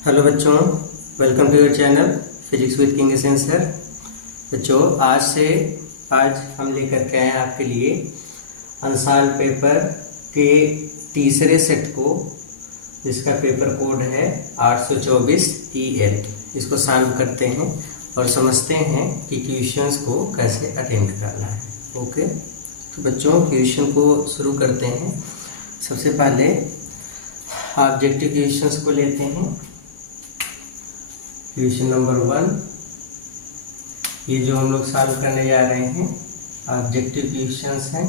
Hello बच्चों, welcome to your channel physics with King sir. बच्चों, आज हम लेकर के आए हैं आपके लिए अंशान पेपर के तीसरे सेट को, जिसका पेपर कोड है 824 EL। इसको सॉल्व करते हैं और समझते हैं कि क्वेश्चंस को कैसे अटेम्प्ट करना है। ओके, तो बच्चों क्वेश्चन को शुरू करते हैं। सबसे पहले ऑब्जेक्टिव क्वेश्चंस को लेते हैं। क्वेश्चन नंबर 1, ये जो हम लोग सॉल्व करने जा रहे हैं ऑब्जेक्टिव क्वेश्चंस हैं।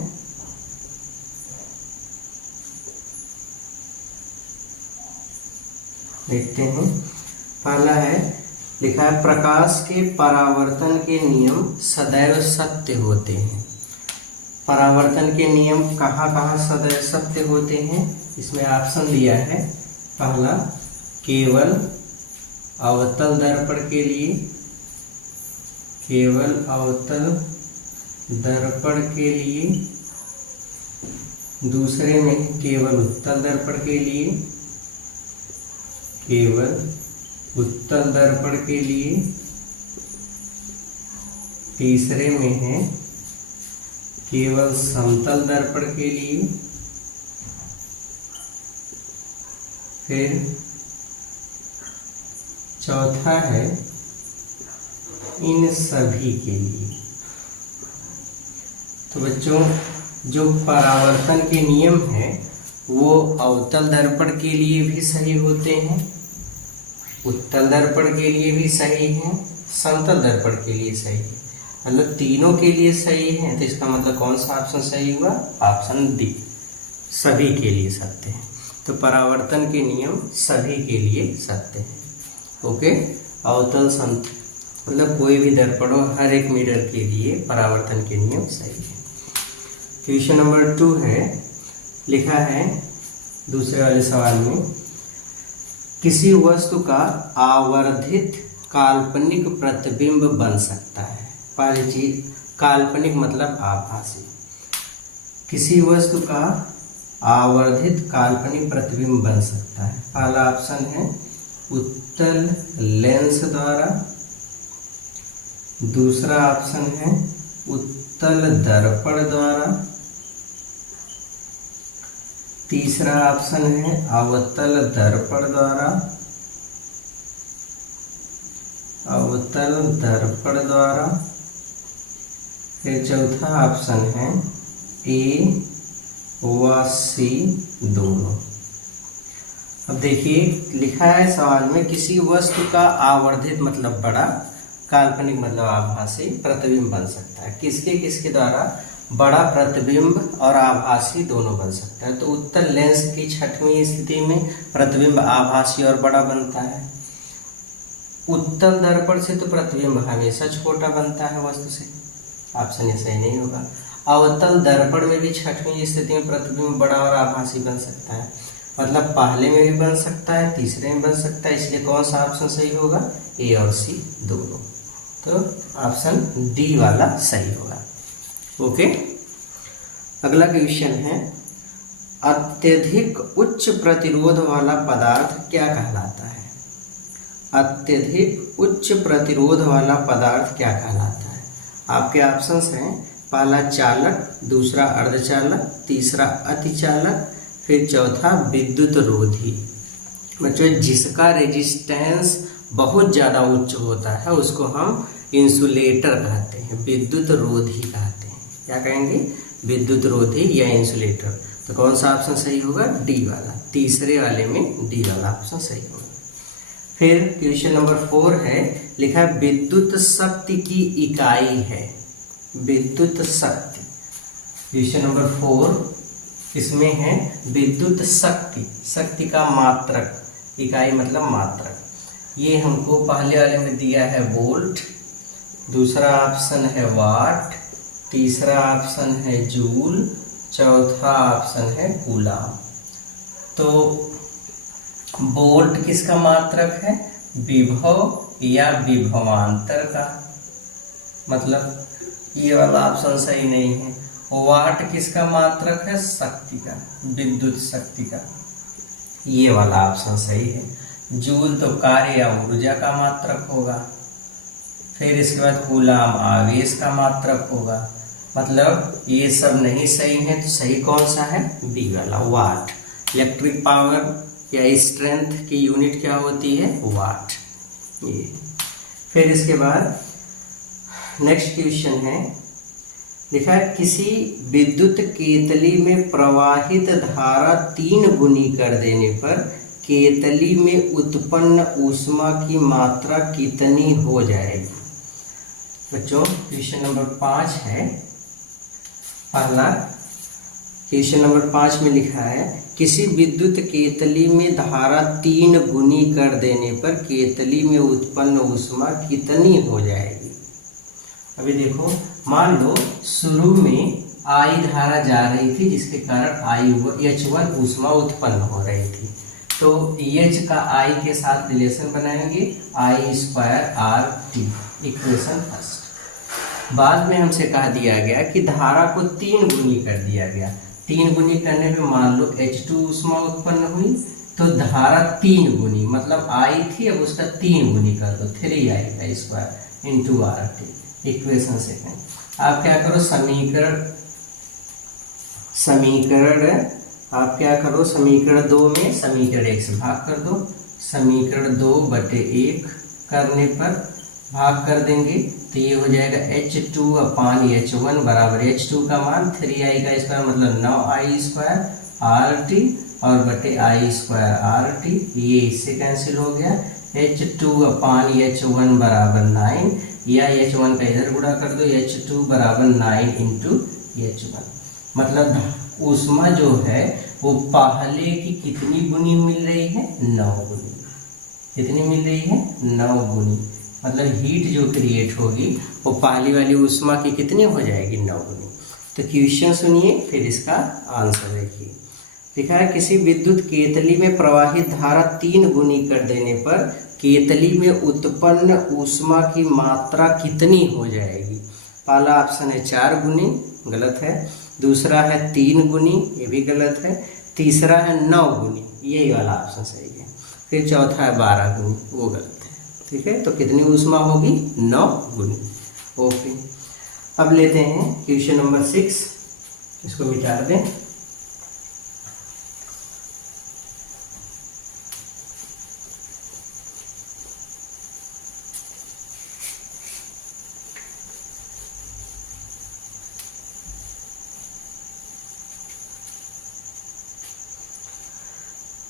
देखते हैं। पहला है, लिखा है प्रकाश के परावर्तन के नियम सदैव सत्य होते हैं। परावर्तन के नियम कहाँ कहाँ सदैव सत्य होते हैं? इसमें ऑप्शन दिया है। पहला, केवल अवतल दर्पण के लिए, केवल अवतल दर्पण के लिए। दूसरे में केवल उत्तल दर्पण के लिए, केवल उत्तल दर्पण के लिए। तीसरे में है केवल समतल दर्पण के लिए। फिर चौथा है इन सभी के लिए। तो बच्चों, जो परावर्तन के नियम हैं वो अवतल दर्पण के लिए भी सही होते हैं, उत्तल दर्पण के लिए भी सही हैं, समतल दर्पण के लिए सही है। मतलब तीनों के लिए सही है। तो इसका मतलब कौन सा ऑप्शन सही हुआ? ऑप्शन डी, सभी के लिए सत्य है। तो परावर्तन के नियम सभी के लिए सत्य है। ओके, अवतल समतल मतलब कोई भी दर्पण हो, हर एक मिरर के लिए परावर्तन के नियम सही है। क्वेश्चन नंबर 2 है, लिखा है दूसरे वाले सवाल में, किसी वस्तु का आवर्धित काल्पनिक प्रतिबिंब बन सकता है। पहली चीज, काल्पनिक मतलब आभासी। किसी वस्तु का आवर्धित काल्पनिक प्रतिबिंब बन सकता है। पहला ऑप्शन है उत्तल लेंस द्वारा। दूसरा ऑप्शन है उत्तल दर्पण द्वारा। तीसरा ऑप्शन है अवतल दर्पण द्वारा, अवतल दर्पण द्वारा। फिर चौथा ऑप्शन है ए व सी दोनों। अब देखिए, लिखा है सवाल में, किसी वस्तु का आवर्धित मतलब बड़ा, काल्पनिक मतलब आभासी प्रतिबिंब बन सकता है। किसके किसके द्वारा? बड़ा प्रतिबिंब और आभासी दोनों बन सकता है। तो उत्तल लेंस की छठवीं स्थिति में प्रतिबिंब आभासी और बड़ा बनता है। उत्तल दर्पण से तो प्रतिबिंब हमेशा छोटा बनता है वस्तु से। ऑप्शन ये सही नहीं होगा। अवतल दर्पण में भी छठवीं स्थिति में प्रतिबिंब बड़ा और आभासी बन सकता है। मतलब पहले में भी बन सकता है, तीसरे में बन सकता है। इसलिए कौन सा ऑप्शन सही होगा? ए और सी दोनों। तो ऑप्शन डी वाला सही होगा। ओके, अगला क्वेश्चन है, अत्यधिक उच्च प्रतिरोध वाला पदार्थ क्या कहलाता है? अत्यधिक उच्च प्रतिरोध वाला पदार्थ क्या कहलाता है? आपके ऑप्शंस हैं, पहला चालक, दूसरा अर्धचालक, तीसरा अतिचालक, फिर चौथा विद्युत रोधी। बच्चों, जिसका रेजिस्टेंस बहुत ज़्यादा उच्च होता है उसको हम इंसुलेटर कहते हैं, विद्युत रोधी कहते हैं। क्या कहेंगे? विद्युत रोधी या इंसुलेटर। तो कौन सा ऑप्शन सही होगा? डी वाला। तीसरे वाले में डी वाला ऑप्शन सही होगा। फिर क्वेश्चन नंबर 4 है, लिखा है विद्युत शक्ति की इकाई है। विद्युत शक्ति, क्वेश्चन नंबर 4 इसमें है विद्युत शक्ति, शक्ति का मात्रक, इकाई मतलब मात्रक। ये हमको पहले वाले में दिया है वोल्ट, दूसरा ऑप्शन है वाट, तीसरा ऑप्शन है जूल, चौथा ऑप्शन है कूलम। तो वोल्ट किसका मात्रक है? विभव या विभवांतर का। मतलब ये वाला ऑप्शन सही नहीं है। वाट किसका मात्रक है? शक्ति का, विद्युत शक्ति का। ये वाला ऑप्शन सही है। जूल तो कार्य या ऊर्जा का मात्रक होगा। फिर इसके बाद कूलाम आवेश का मात्रक होगा। मतलब ये सब नहीं सही है, तो सही कौन सा है? बी वाला, वाट। इलेक्ट्रिक पावर या स्ट्रेंथ की यूनिट क्या होती है? वाट। ये फिर इसके बाद नेक्स्ट क्वेश्चन है, लिखा है किसी विद्युत केतली में प्रवाहित धारा 3 गुनी कर देने पर केतली में उत्पन्न ऊष्मा की मात्रा कितनी हो जाएगी? बच्चों क्वेश्चन नंबर 5 है। पहला क्वेश्चन नंबर 5 में लिखा है किसी विद्युत केतली में धारा 3 गुनी कर देने पर केतली में उत्पन्न ऊष्मा कितनी हो जाएगी? अभी देखो, मान लो शुरू में आई धारा जा रही थी, जिसके कारण H1 ऊष्मा उत्पन्न हो रही थी। तो H का I के साथ रिलेशन बनाएंगे, I²RT, इक्वेशन फर्स्ट। बाद में हमसे कहा दिया गया कि धारा को 3 गुनी कर दिया गया। 3 गुनी करने पे मान लो H2 ऊष्मा उत्पन्न हुई, तो धारा 3 गुनी, मतलब I थी, अब उसका 3 गुनी कर दो, 3I² into RT, equation second. आप क्या करो, समीकरण 2 में समीकरण 1 से भाग कर दो। समीकरण 2/1 करने पर भाग कर देंगे, तो ये हो जाएगा H2/H1 बराबर H2 का मान 3I² मतलब 9I² RT और बटे I² RT, ये इससे कैंसिल हो गया। H2/H1 बराबर 9, या H1 का इधर गुणा कर दो, H2 बराबर 9 इंटू H1। मतलब ऊष्मा जो है वो पहले की कितनी गुनी मिल रही है? 9 गुनी। कितनी मिल रही है? 9 गुनी। मतलब हीट जो क्रिएट होगी वो पहली वाली ऊष्मा की कितनी हो जाएगी? 9 गुनी। तो क्वेश्चन सुनिए, फिर इसका आंसर देखिए। लिखा है किसी विद्युत केतली में प्रवाहित धारा 3 गुनी कर देने पर केतली में उत्पन्न ऊष्मा की मात्रा कितनी हो जाएगी? पहला ऑप्शन है 4 गुनी, गलत है। दूसरा है 3 गुनी, ये भी गलत है। तीसरा है 9 गुनी, यही वाला ऑप्शन सही है। फिर चौथा है 12 गुनी, वो गलत है। ठीक है, तो कितनी ऊष्मा होगी? 9 गुनी। ओके, अब लेते हैं क्वेश्चन नंबर 6, इसको मिटा दें।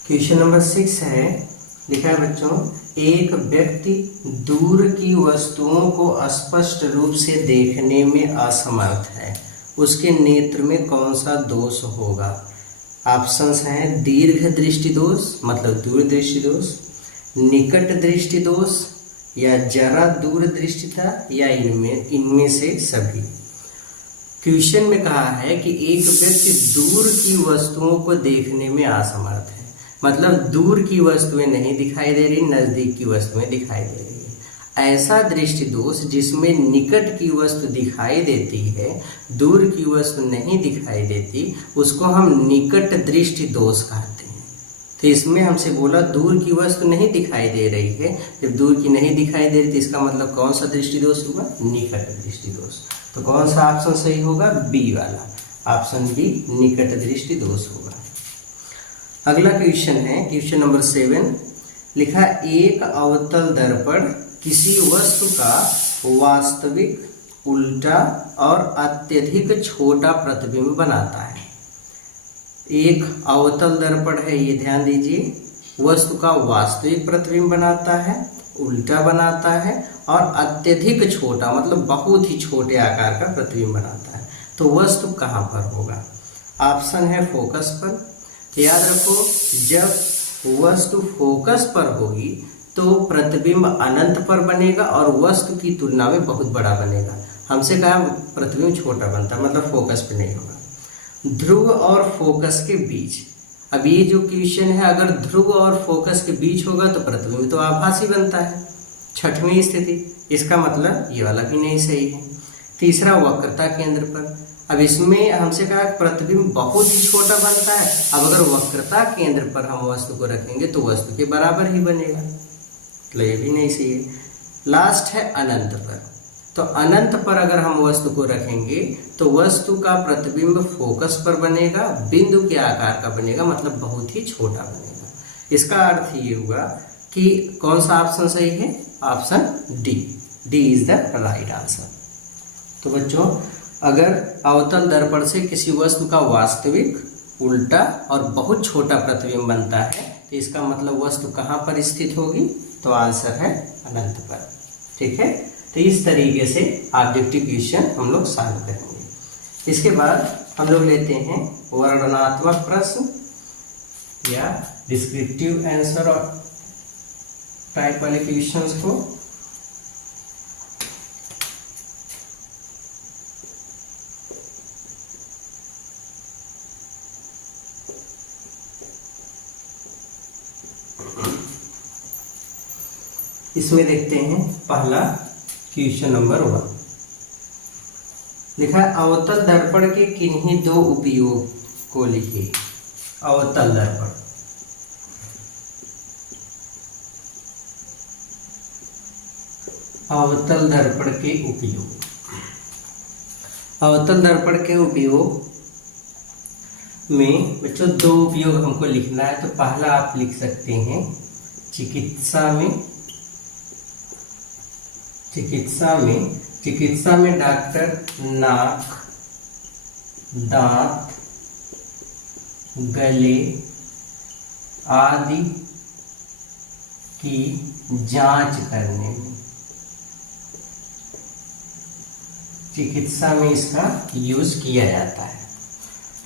क्वेश्चन नंबर 6 है, लिखा है बच्चों, एक व्यक्ति दूर की वस्तुओं को स्पष्ट रूप से देखने में असमर्थ है, उसके नेत्र में कौन सा दोष होगा? ऑप्शंस हैं दीर्घ दृष्टि दोष मतलब दूरदृष्टि दोष, निकट दृष्टि दोष, या जरा दूरदृष्टिता, या इनमें से सभी। क्वेश्चन में कहा है कि एक व्यक्ति दूर की वस्तुओं को देखने में असमर्थ है, मतलब दूर की वस्तुएं नहीं दिखाई दे रही, नजदीक की वस्तुएं दिखाई दे रही है। ऐसा दृष्टि दोष जिसमें निकट की वस्तु दिखाई देती है, दूर की वस्तु नहीं दिखाई देती, उसको हम निकट दृष्टि दोष कहते हैं। तो इसमें हमसे बोला दूर की वस्तु नहीं दिखाई दे रही है, जब दूर की नहीं दिखाई दे रही तो इसका मतलब कौन सा दृष्टि दोष होगा? निकट दृष्टि दोष। तो कौन सा ऑप्शन सही होगा? बी वाला, ऑप्शन बी, निकट दृष्टि दोष होगा। अगला क्वेश्चन है क्वेश्चन नंबर 7, लिखा एक अवतल दर्पण किसी वस्तु का वास्तविक, उल्टा और अत्यधिक छोटा प्रतिबिंब बनाता है। एक अवतल दर्पण है, ये ध्यान दीजिए, वस्तु का वास्तविक प्रतिबिंब बनाता है, उल्टा बनाता है और अत्यधिक छोटा मतलब बहुत ही छोटे आकार का प्रतिबिंब बनाता है। तो वस्तु कहाँ पर होगा? ऑप्शन है फोकस पर। याद रखो, जब वस्तु फोकस पर होगी तो प्रतिबिंब अनंत पर बनेगा और वस्तु की तुलना में बहुत बड़ा बनेगा। हमसे कहा प्रतिबिंब छोटा बनता है, मतलब फोकस पे नहीं होगा। ध्रुव और फोकस के बीच, अब ये जो क्वेश्चन है, अगर ध्रुव और फोकस के बीच होगा तो प्रतिबिंब तो आभासी बनता है, छठवीं स्थिति। इसका मतलब ये वाला भी नहीं सही है। तीसरा वक्रता केंद्र पर, अब इसमें हमसे कहा प्रतिबिंब बहुत ही छोटा बनता है। अब अगर वक्रता केंद्र पर हम वस्तु को रखेंगे तो वस्तु के बराबर ही बनेगा, तो ये भी नहीं सही है। लास्ट है अनंत पर। तो अनंत पर अगर हम वस्तु को रखेंगे तो वस्तु का प्रतिबिंब फोकस पर बनेगा, बिंदु के आकार का बनेगा, मतलब बहुत ही छोटा बनेगा। इसका अर्थ ये हुआ कि कौन सा ऑप्शन सही है? Option D is the right answer. तो बच्चों, अगर अवतल दर्पण से किसी वस्तु का वास्तविक, उल्टा और बहुत छोटा प्रतिबिंब बनता है तो इसका मतलब वस्तु कहाँ पर स्थित होगी? तो आंसर है अनंत पर। ठीक है, तो इस तरीके से ऑब्जेक्टिव क्वेश्चन हम लोग सॉल्व करेंगे। इसके बाद हम लोग लेते हैं वर्णनात्मक प्रश्न या डिस्क्रिप्टिव आंसर और टाइप वाले क्वेश्चंस को। इसमें देखते हैं पहला क्वेश्चन नंबर 1। लिखा है अवतल दर्पण के किन्हीं दो उपयोग को लिखिए। अवतल दर्पण, अवतल दर्पण के उपयोग। अवतल दर्पण के उपयोग में बच्चों दो उपयोग हमको लिखना है। तो पहला आप लिख सकते हैं चिकित्सा में डॉक्टर नाक, दांत, गले आदि की जांच करने में, चिकित्सा में इसका यूज किया जाता है।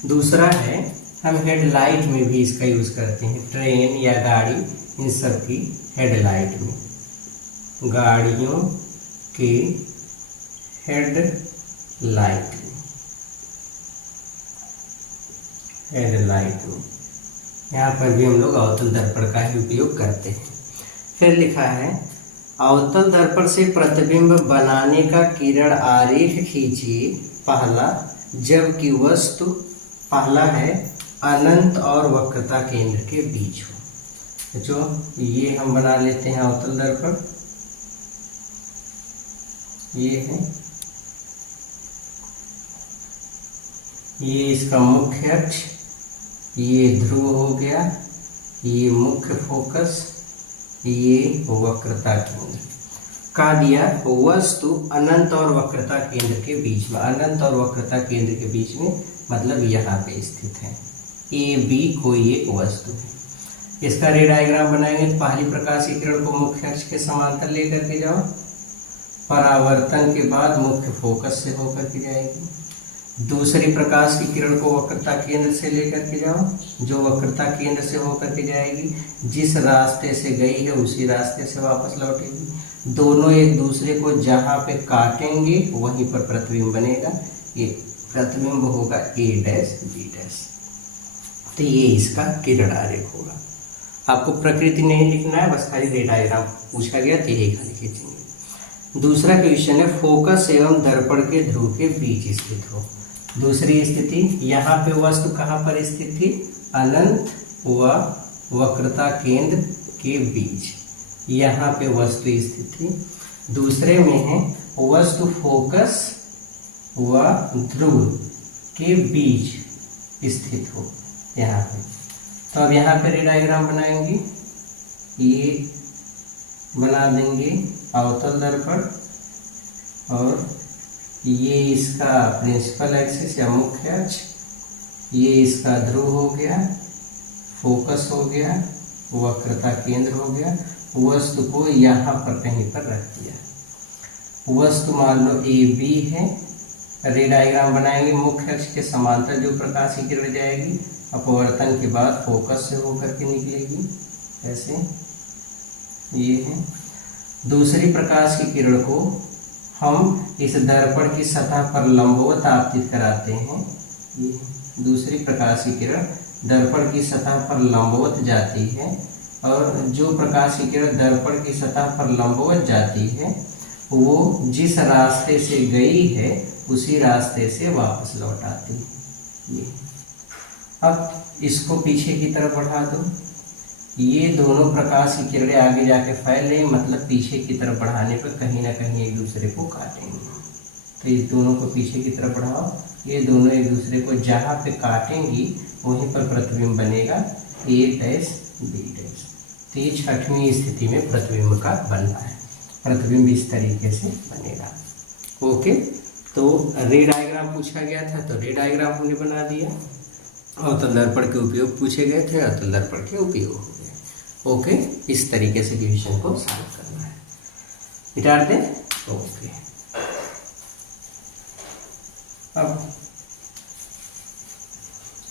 दूसरा है हम हेडलाइट में भी इसका यूज करते हैं। ट्रेन या गाड़ी, इन सब की हेडलाइट में, गाड़ियों के हेडलाइट में, यहाँ पर भी हम लोग अवतल दर्पण का ही उपयोग करते हैं। फिर लिखा है अवतल दर्पण से प्रतिबिंब बनाने का किरण आरेख खींचिए। पहला, जबकि वस्तु, पहला है अनंत और वक्रता केंद्र के बीच हो। जो ये हम बना लेते हैं अवतल दर्पण, ये है, ये इसका मुख्य अक्ष, ये ध्रुव हो गया, ये मुख्य फोकस, ये वक्रता केंद्र का दिया। वस्तु अनंत और वक्रता केंद्र के बीच में, अनंत और वक्रता केंद्र के बीच में मतलब यहाँ पे स्थित है। ए बी कोई एक वस्तु है। इसका रे डायग्राम बनाएंगे तो पहली प्रकाश की किरण को मुख्य अक्ष के समांतर लेकर के जाओ, परावर्तन के बाद मुख्य फोकस से होकर के जाएगी। दूसरी प्रकाश की किरण को वक्रता केंद्र से लेकर के जाओ, जो वक्रता केंद्र से होकर के जाएगी, जिस रास्ते से गई है उसी रास्ते से वापस लौटेगी। दोनों एक दूसरे को जहां पे काटेंगे वहीं पर प्रतिबिंब बनेगा। ये प्रतिबिंब होगा ए डैश बी डैश। तो ये इसका किरण आरेख होगा। आपको प्रकृति नहीं लिखना है, बस खाली रे डायग्राम पूछा गया तो यही खाली खींचेंगे। दूसरा क्वेश्चन है फोकस एवं दर्पण के ध्रुव के बीच स्थित हो। दूसरी स्थिति, यहाँ पे वस्तु कहाँ पर स्थित थी? अनंत व वक्रता केंद्र के बीच, यहाँ पे वस्तु स्थित थी। दूसरे में है वस्तु फोकस व ध्रुव के बीच स्थित हो, यहाँ पे। तो अब यहाँ पे रे डायग्राम बनाएंगे, ये बना देंगे अवतल दर्पण, और ये इसका प्रिंसिपल एक्सिस या मुख्य अक्ष, ये इसका ध्रुव हो गया, फोकस हो गया, वक्रता केंद्र हो गया। वस्तु को यहाँ पर कहीं पर रख दिया। वस्तु मान लो ए बी है। रे डायग्राम बनाएंगे, मुख्य अक्ष के समांतर जो प्रकाश की किरण जाएगी, अपवर्तन के बाद फोकस से होकर के निकलेगी, ऐसे ये है। दूसरी प्रकाश की किरण को हम इस दर्पण की सतह पर लंबवत आपतित कराते हैं। ये दूसरी प्रकाश की किरण दर्पण की सतह पर लंबवत जाती है, और जो प्रकाश की किरण दर्पण की सतह पर लंबवत जाती है वो जिस रास्ते से गई है उसी रास्ते से वापस लौट आती है। ये अब इसको पीछे की तरफ बढ़ा दो, ये दोनों प्रकाश की किरणें आगे जाके फैल रही, मतलब पीछे की तरफ बढ़ाने पर कहीं ना कहीं एक दूसरे को काटेंगे। तो ये दोनों को पीछे की तरफ बढ़ाओ, ये दोनों एक दूसरे को जहाँ पे काटेंगी वहीं पर प्रतिबिंब बनेगा A डैश B डैश। तो ये छठवीं स्थिति में प्रतिबिंब का बन रहा है, प्रतिबिंब इस तरीके से बनेगा। ओके, तो रे डायग्राम पूछा गया था तो रे डायग्राम हमने बना दिया, अवतल दर्पण के उपयोग पूछे गए थे, अवतल दर्पण के उपयोग हो गए। ओके, इस तरीके से क्वेश्चन को सॉल्व करना है। मिटा दें। ओके, अब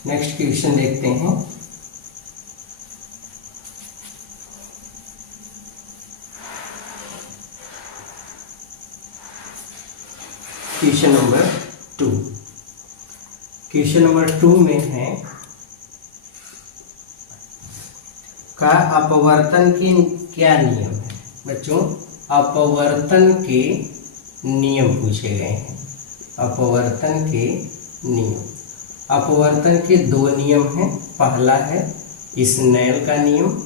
नेक्स्ट क्वेश्चन देखते हैं। Question number 2। क्वेश्चन नंबर 2 में है का अपवर्तन के क्या नियम है। बच्चों, अपवर्तन के नियम पूछे गए हैं। अपवर्तन के नियम, अपवर्तन के 2 नियम हैं। पहला है स्नेल का नियम।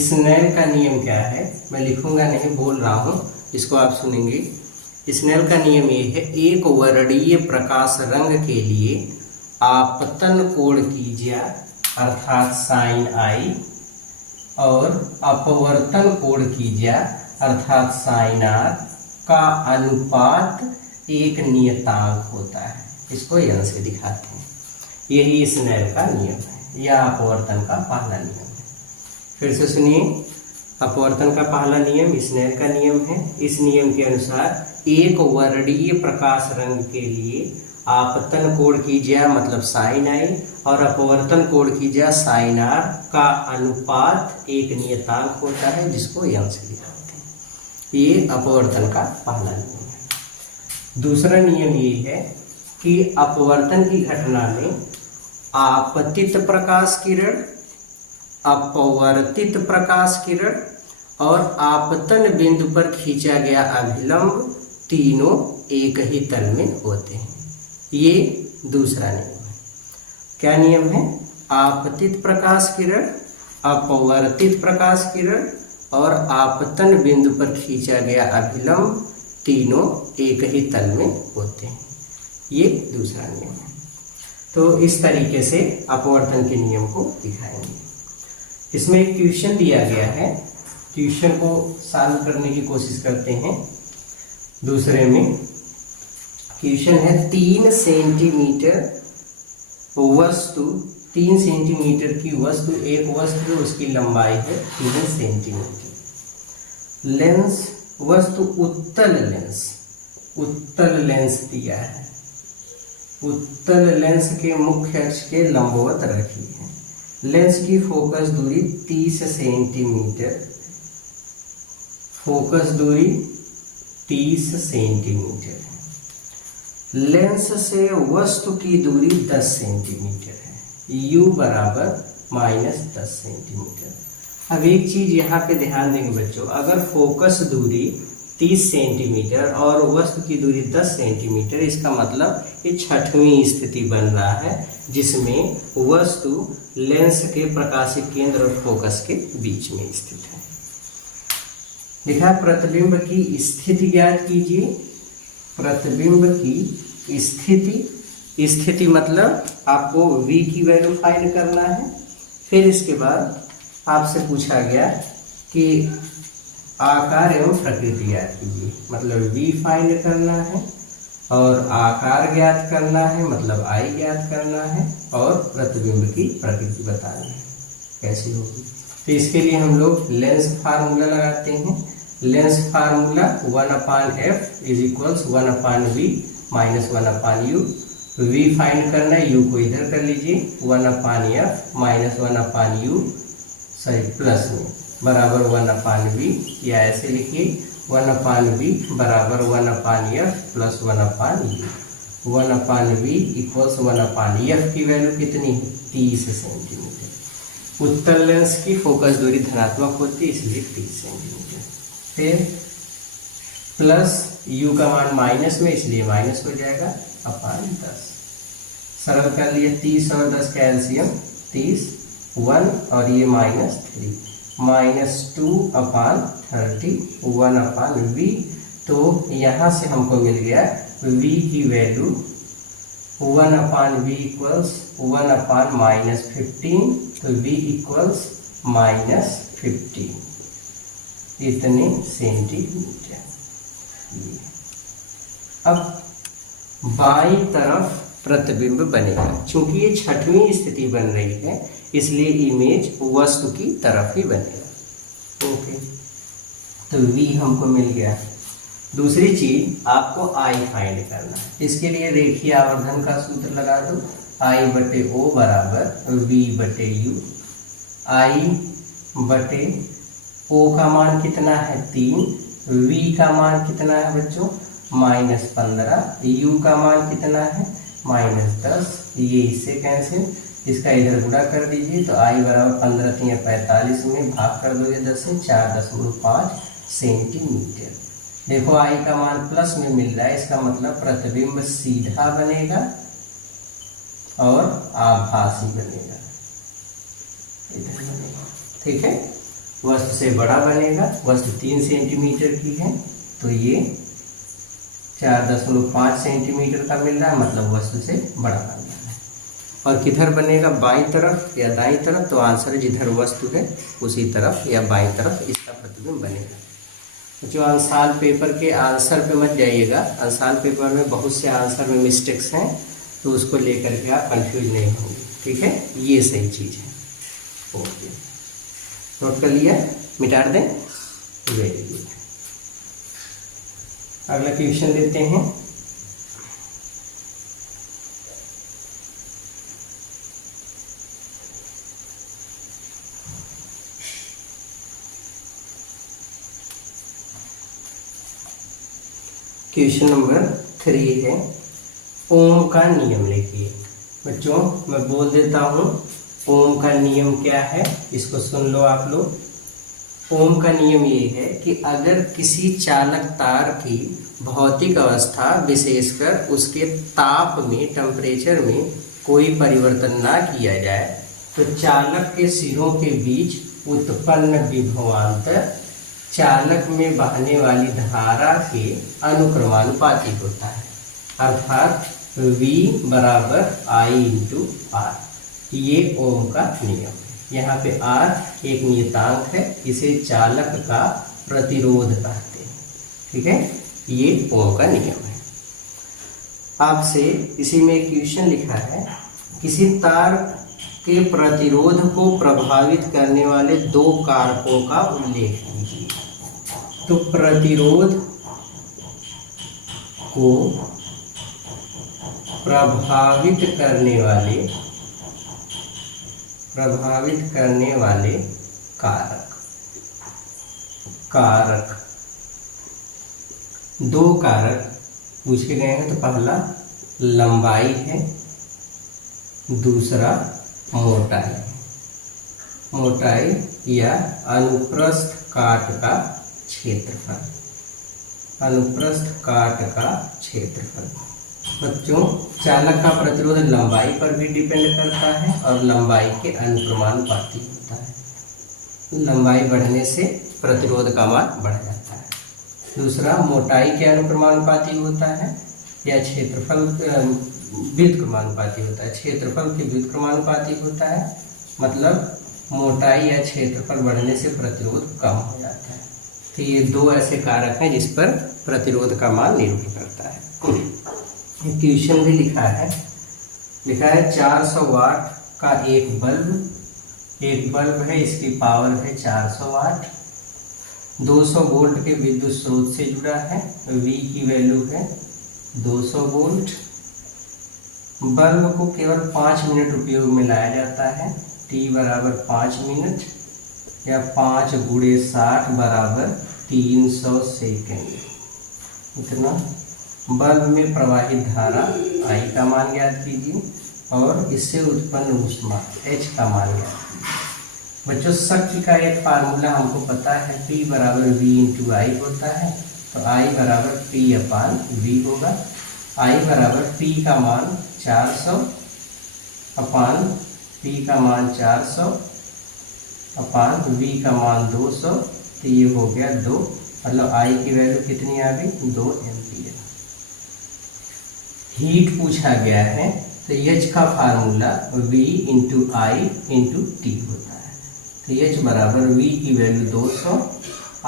स्नेल का नियम क्या है, मैं लिखूंगा नहीं, बोल रहा हूं, इसको आप सुनेंगे। स्नेल का नियम ये है, एक वर्णीय प्रकाश रंग के लिए आपतन कोण कीजिए अर्थात साइन आई, और अपवर्तन कोण कीजिए अर्थात साइन आर का अनुपात एक नियतांक होता है। इसको यहां से दिखाते हैं। यही स्नेल का नियम है, या अपवर्तन का पहला नियम है। फिर से सुनिए, अपवर्तन का पहला नियम स्नेल का नियम है। इस नियम के अनुसार एक वर्णीय प्रकाश रंग के लिए आपतन कोण कीजिए मतलब साइन आई, और अपवर्तन कोण कीजिए साइन आर का अनुपात एक नियतांक होता है, जिसको यहां से दिखाते हैं। ये अपवर्तन का पहला नियम है। दूसरा नियम ये है कि अपवर्तन की घटना में आपतित प्रकाश किरण, अपवर्तित प्रकाश किरण और आपतन बिंदु पर खींचा गया अभिलंब तीनों एक ही तल में होते हैं। ये दूसरा नियम है। क्या नियम है? आपतित प्रकाश किरण, अपवर्तित प्रकाश किरण और आपतन बिंदु पर खींचा गया अभिलंब तीनों एक ही तल में होते हैं। ये दूसरा नियम है। तो इस तरीके से अपवर्तन के नियम को दिखाएंगे। इसमें एक क्वेश्चन दिया गया है, क्वेश्चन को सॉल्व करने की कोशिश करते हैं। दूसरे में क्वेश्चन है 3 सेंटीमीटर वस्तु, 3 सेंटीमीटर की वस्तु, एक वस्तु उसकी लंबाई है 3 सेंटीमीटर। लेंस, वस्तु उत्तल लेंस, उत्तल लेंस दिया है, उत्तल लेंस के मुख्य अक्ष के लंबवत रखी है। लेंस की फोकस दूरी 30 सेंटीमीटर, फोकस दूरी 30 सेंटीमीटर है। लेंस से वस्तु की दूरी 10 सेंटीमीटर है। U बराबर -10 सेंटीमीटर। अब एक चीज यहाँ पे ध्यान देंगे बच्चों, अगर फोकस दूरी 30 सेंटीमीटर और वस्तु की दूरी 10 सेंटीमीटर, इसका मतलब ये छठवीं स्थिति बन रहा है जिसमें वस्तु लेंस के प्रकाशिक केंद्र और फोकस के बीच में स्थित है। लिखा प्रतिबिंब की स्थिति ज्ञात कीजिए। प्रतिबिंब की स्थिति, स्थिति मतलब आपको V की वैल्यू फाइंड करना है। फिर इसके बाद आपसे पूछा गया कि आकार एवं प्रकृति ज्ञात कीजिए, मतलब V फाइंड करना है, और आकार ज्ञात करना है मतलब I ज्ञात करना है, और प्रतिबिंब की प्रकृति बताना है कैसी होगी। तो इसके लिए हम लोग लेंस फार्मूला लगाते हैं। Lens formula 1/f is equals 1/v minus 1/u। v find करना है, u को इधर कर लीजिए, 1/f minus 1/u, sorry plus में, बराबर 1/v, या ऐसे लिखिए 1/v बराबर 1/f plus 1/u। 1/v equals 1/f की वैल्यू कितनी है? 30 सेंटीमीटर। उत्तल लेंस की फोकस दूरी धनात्मक होती है, इसलिए 30 सेंटीमीटर। फिर प्लस u का मान माइनस में, इसलिए माइनस हो जाएगा अपान 10। सरल कर लिया, 30 और 10 का एलसीएम 30, 1 और ये -3, -2 अपान 30, 1 अपान v। तो यहाँ से हमको मिल गया v की वैल्यू 1 अपान v इक्वल्स 1 अपान -15, तो v इक्वल्स -15 इतने सेंटीमीटर। अब बाईं तरफ प्रतिबिंब बनेगा। चूंकि ये छठवीं स्थिति बन रही है, इसलिए इमेज वस्तु की तरफ ही बनेगा। ओके, तो v हमको मिल गया। दूसरी चीज आपको I फाइंड करना है। इसके लिए रेखीय आवर्धन का सूत्र लगा दो, I बटे O बराबर V बटे U। I बटे O का मान कितना है 3, V का मान कितना है बच्चों -15, U का मान कितना है -10। ये इससे कैंसिल, इसका इधर गुणा कर दीजिए, तो I बराबर 15 3 45 में भाग कर दोगे 10 से, 4.5 सेंटीमीटर। देखो I का मान प्लस में मिल रहा है, इसका मतलब प्रतिबिंब सीधा बनेगा और आभासी बनेगा, इधर बनेगा। ठीक है, वस्तु से बड़ा बनेगा। वस्तु 3 सेंटीमीटर की है, तो ये 4.5 सेंटीमीटर का मिल रहा है, मतलब वस्तु से बड़ा बन रहा है। और किधर बनेगा, बाईं तरफ या दाईं तरफ? तो आंसर जिधर वस्तु है उसी तरफ या बाईं तरफ इसका प्रतिबिंब बनेगा। जो अंशाल पेपर के आंसर पे मत जाइएगा, अंशाल पेपर में बहुत से आंसर में मिस्टेक्स हैं, तो उसको लेकर के आप कंफ्यूज नहीं होंगे। ठीक है, ये सही चीज़ है। ओके, नोट कर लिया, मिटा दें। Very good. अगला क्वेश्चन लेते हैं। क्वेश्चन नंबर 3 है, ओम का नियम लिखिए। बच्चों मैं बोल देता हूँ, ओम का नियम क्या है, इसको सुन लो आप लोग। ओम का नियम ये है कि अगर किसी चालक तार की भौतिक अवस्था विशेषकर उसके ताप में, टेम्परेचर में कोई परिवर्तन ना किया जाए, तो चालक के सिरों के बीच उत्पन्न विभवांतर चालक में बहने वाली धारा के अनुक्रमानुपाती होता है, अर्थात V बराबर I इंटू R। ये ओम का नियम है। यहाँ पे R एक नियतांक है, इसे चालक का प्रतिरोध कहते हैं। ठीक है, ये ओम का नियम है। आपसे इसी में एक क्वेश्चन लिखा है, किसी तार के प्रतिरोध को प्रभावित करने वाले 2 कारकों का उल्लेख कीजिए। तो प्रतिरोध को प्रभावित करने वाले कारक 2 कारक पूछे गए हैं। तो पहला लंबाई है, दूसरा मोटाई या अनुप्रस्थ काट का क्षेत्रफल। बच्चों चालक का प्रतिरोध लंबाई पर भी डिपेंड करता है और लंबाई के अनुक्रमानुपाती होता है। लंबाई बढ़ने से प्रतिरोध का मान बढ़ जाता है। दूसरा मोटाई के अनुक्रमानुपाती होता है या क्षेत्रफल व्युत्क्रमानुपाती होता है। क्षेत्रफल के व्युत्क्रमानुपाती होता है, मतलब मोटाई या क्षेत्रफल बढ़ने से प्रतिरोध कम हो जाता है। तो ये 2 ऐसे कारक हैं जिस पर प्रतिरोध का मान निर्भर करता है। क्वेश्चन भी लिखा है 400 वाट का एक बल्ब है, इसकी पावर है 400 वाट, 200 वोल्ट के विद्युत स्रोत से जुड़ा है, V की वैल्यू है 200 वोल्ट। बल्ब को केवल 5 मिनट उपयोग में लाया जाता है, T बराबर 5 मिनट या 5 × 60 बराबर 300 सेकेंड। इतना बल्ब में प्रवाहित धारा I का मान ज्ञात कीजिए और इससे उत्पन्न ऊष्मा H का मान ज्ञात कीजिए। बच्चों शक्ति का एक फार्मूला हमको पता है, P बराबर V इंटू I होता है। तो I बराबर T/V होगा। I बराबर T का मान 400 अपान P का मान 400 अपान V का मान 200, तो ये हो गया 2, मतलब I की वैल्यू कितनी आ गई, 2 एम्पियर। हीट पूछा गया है तो H का formula V into I into T होता है। तो H बराबर V की वैल्यू 200,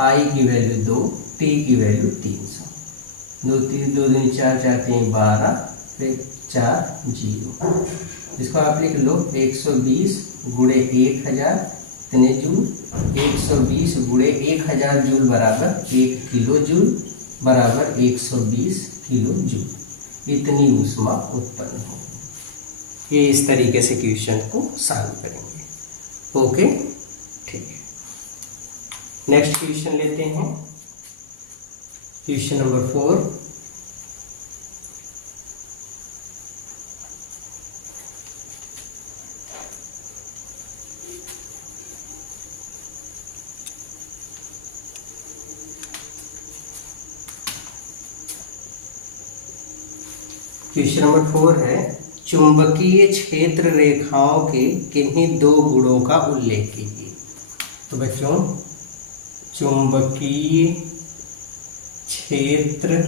I की वैल्यू 2, T की वैल्यू 300। 2 3 2 2 4 4 3 12, फिर 4 0। इसको आप लिख लो 120 गुणे 1000 इतने जूल, 120 गुणे 1000 जूल बराबर 1 किलो जूल बराबर 120 किलो जूल, इतनी ऊष्मा उत्पन्न होगी। ये इस तरीके से क्वेश्चन को सॉल्व करेंगे। ओके, ठीक है। नेक्स्ट क्वेश्चन लेते हैं, क्वेश्चन नंबर 4। क्वेश्चन नंबर 4 है, चुंबकीय क्षेत्र रेखाओं के किन्हीं दो गुणों का उल्लेख कीजिए। तो बच्चों, चुंबकीय क्षेत्र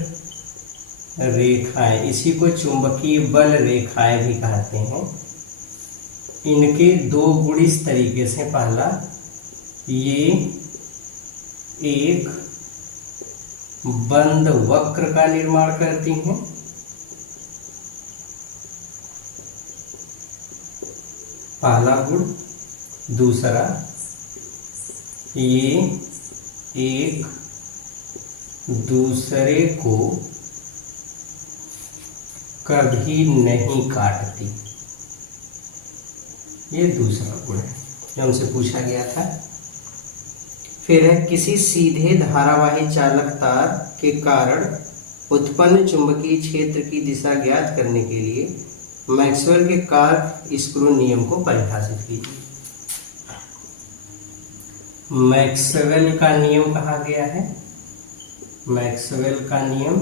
रेखाएं, इसी को चुंबकीय बल रेखाएं भी कहते हैं। इनके दो गुण इस तरीके से, पहला, ये एक बंद वक्र का निर्माण करती हैं, पहला गुण। दूसरा, ये एक दूसरे को कभी नहीं काटती, ये दूसरा गुण है जो हमसे पूछा गया था। फिर है, किसी सीधे धारावाही चालक तार के कारण उत्पन्न चुंबकीय क्षेत्र की दिशा ज्ञात करने के लिए मैक्सवेल के कार्क-स्क्रू नियम को परिभाषित कीजिए। मैक्सवेल का नियम कहा गया है, मैक्सवेल का नियम।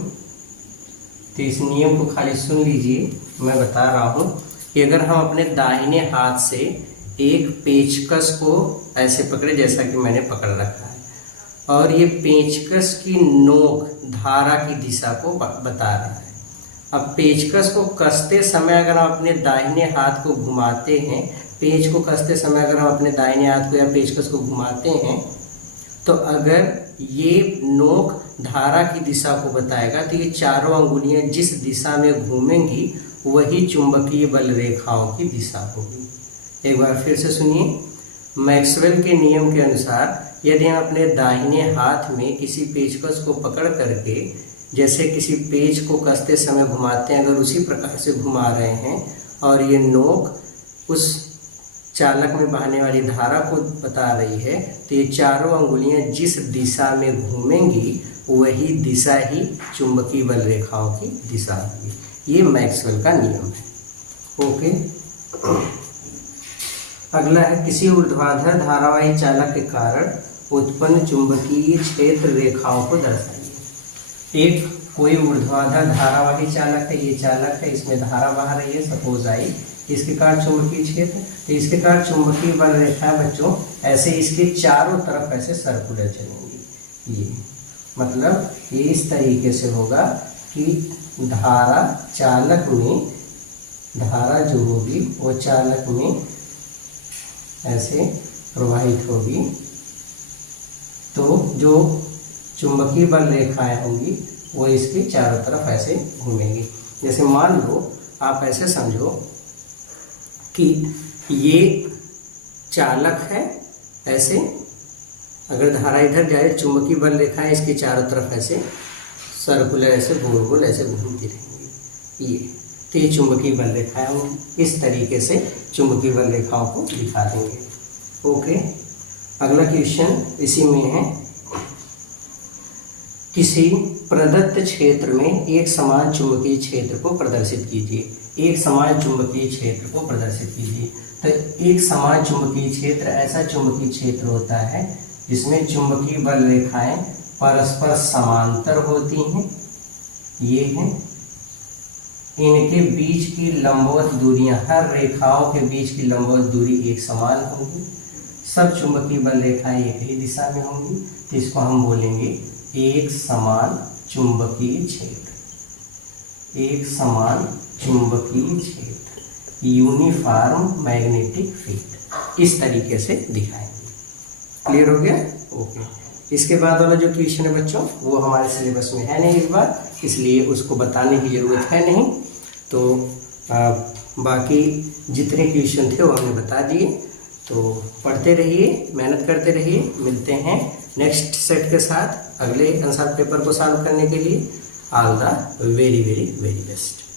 तो इस नियम को खाली सुन लीजिए, मैं बता रहा हूं कि अगर हम अपने दाहिने हाथ से एक पेचकस को ऐसे पकड़े, जैसा कि मैंने पकड़ रखा है, और ये पेचकस की नोक धारा की दिशा को बता रहा है। अब पेचकस को कसते समय अगर हम अपने दाहिने हाथ को घुमाते हैं, पेच को कसते समय अगर हम अपने दाहिने हाथ को या पेचकस को घुमाते हैं, तो अगर ये नोक धारा की दिशा को बताएगा, तो ये चारों अंगुलियां जिस दिशा में घूमेंगी वही चुंबकीय बल रेखाओं की दिशा होगी। एक बार फिर से सुनिए, मैक्सवेल के नियम के अनुसार यदि हम अपने दाहिने हाथ में किसी पेचकस को पकड़ करके, जैसे किसी पेच को कसते समय घुमाते हैं, अगर उसी प्रकार से घुमा रहे हैं और ये नोक उस चालक में बहने वाली धारा को बता रही है, तो ये चारों अंगुलियां जिस दिशा में घूमेंगी वही दिशा ही चुंबकीय बल रेखाओं की दिशा होगी। ये मैक्सवेल का नियम है। ओके, अगला है, किसी ऊर्ध्वाधर धारावाही चालक के कारण उत्पन्न चुंबकीय क्षेत्र रेखाओं को दर्शाइए। एक कोई ऊर्ध्वाधर धारावाही चालक है, ये चालक है, इसमें धारा बहा रही है, सपोज आई, इसके कारण चुंबकीय क्षेत्र, तो इसके कारण चुंबकीय बल रेखा बच्चों ऐसे इसके चारों तरफ ऐसे सर्कुलर चलेंगी। ये मतलब ये इस तरीके से होगा कि धारा चालक में, धारा जो होगी वो चालक में ऐसे प्रवाहित होगी, तो जो चुंबकीय बल रेखाएं होंगी वो इसके चारों तरफ ऐसे घूमेंगी। जैसे मान लो, आप ऐसे समझो कि ये चालक है, ऐसे अगर धारा इधर जाए, चुंबकीय बल रेखाएं इसके चारों तरफ ऐसे सर्कुलर ऐसे गोल गोल ऐसे घूमती रहेंगी। ये तो ये चुंबकीय बल रेखाएं होंगी। इस तरीके से चुंबकीय बल रेखाओं को दिखा देंगे। ओके, अगला क्वेश्चन इसी में है, किसी प्रदत्त क्षेत्र में एक समान चुंबकीय क्षेत्र को प्रदर्शित कीजिए। एक समान चुंबकीय क्षेत्र को प्रदर्शित कीजिए। तो एक समान चुंबकीय क्षेत्र ऐसा चुंबकीय क्षेत्र होता है जिसमें चुंबकीय बल रेखाएं परस्पर समांतर होती हैं, ये हैं। इनके बीच की लंबवत दूरियां, हर रेखाओं के बीच की लंबवत दूरी एक समान होगी। सब चुंबकीय बल रेखाएं एक ही दिशा में होंगी, तो इसको हम बोलेंगे एक समान चुंबकीय क्षेत्र। एक समान चुंबकीय क्षेत्र, यूनिफॉर्म मैग्नेटिक फील्ड, इस तरीके से दिखाएंगे। क्लियर हो गया? ओके। इसके बाद वाला जो क्वेश्चन है बच्चों, वो हमारे सिलेबस में है नहीं इस बार, इसलिए उसको बताने की जरूरत है नहीं। तो बाकी जितने क्वेश्चन थे वो हमने बता दिए। तो पढ़ते रहिए, मेहनत करते रहिए। मिलते हैं नेक्स्ट सेट के साथ अगले आंसर पेपर को सॉल्व करने के लिए। All the very very very best.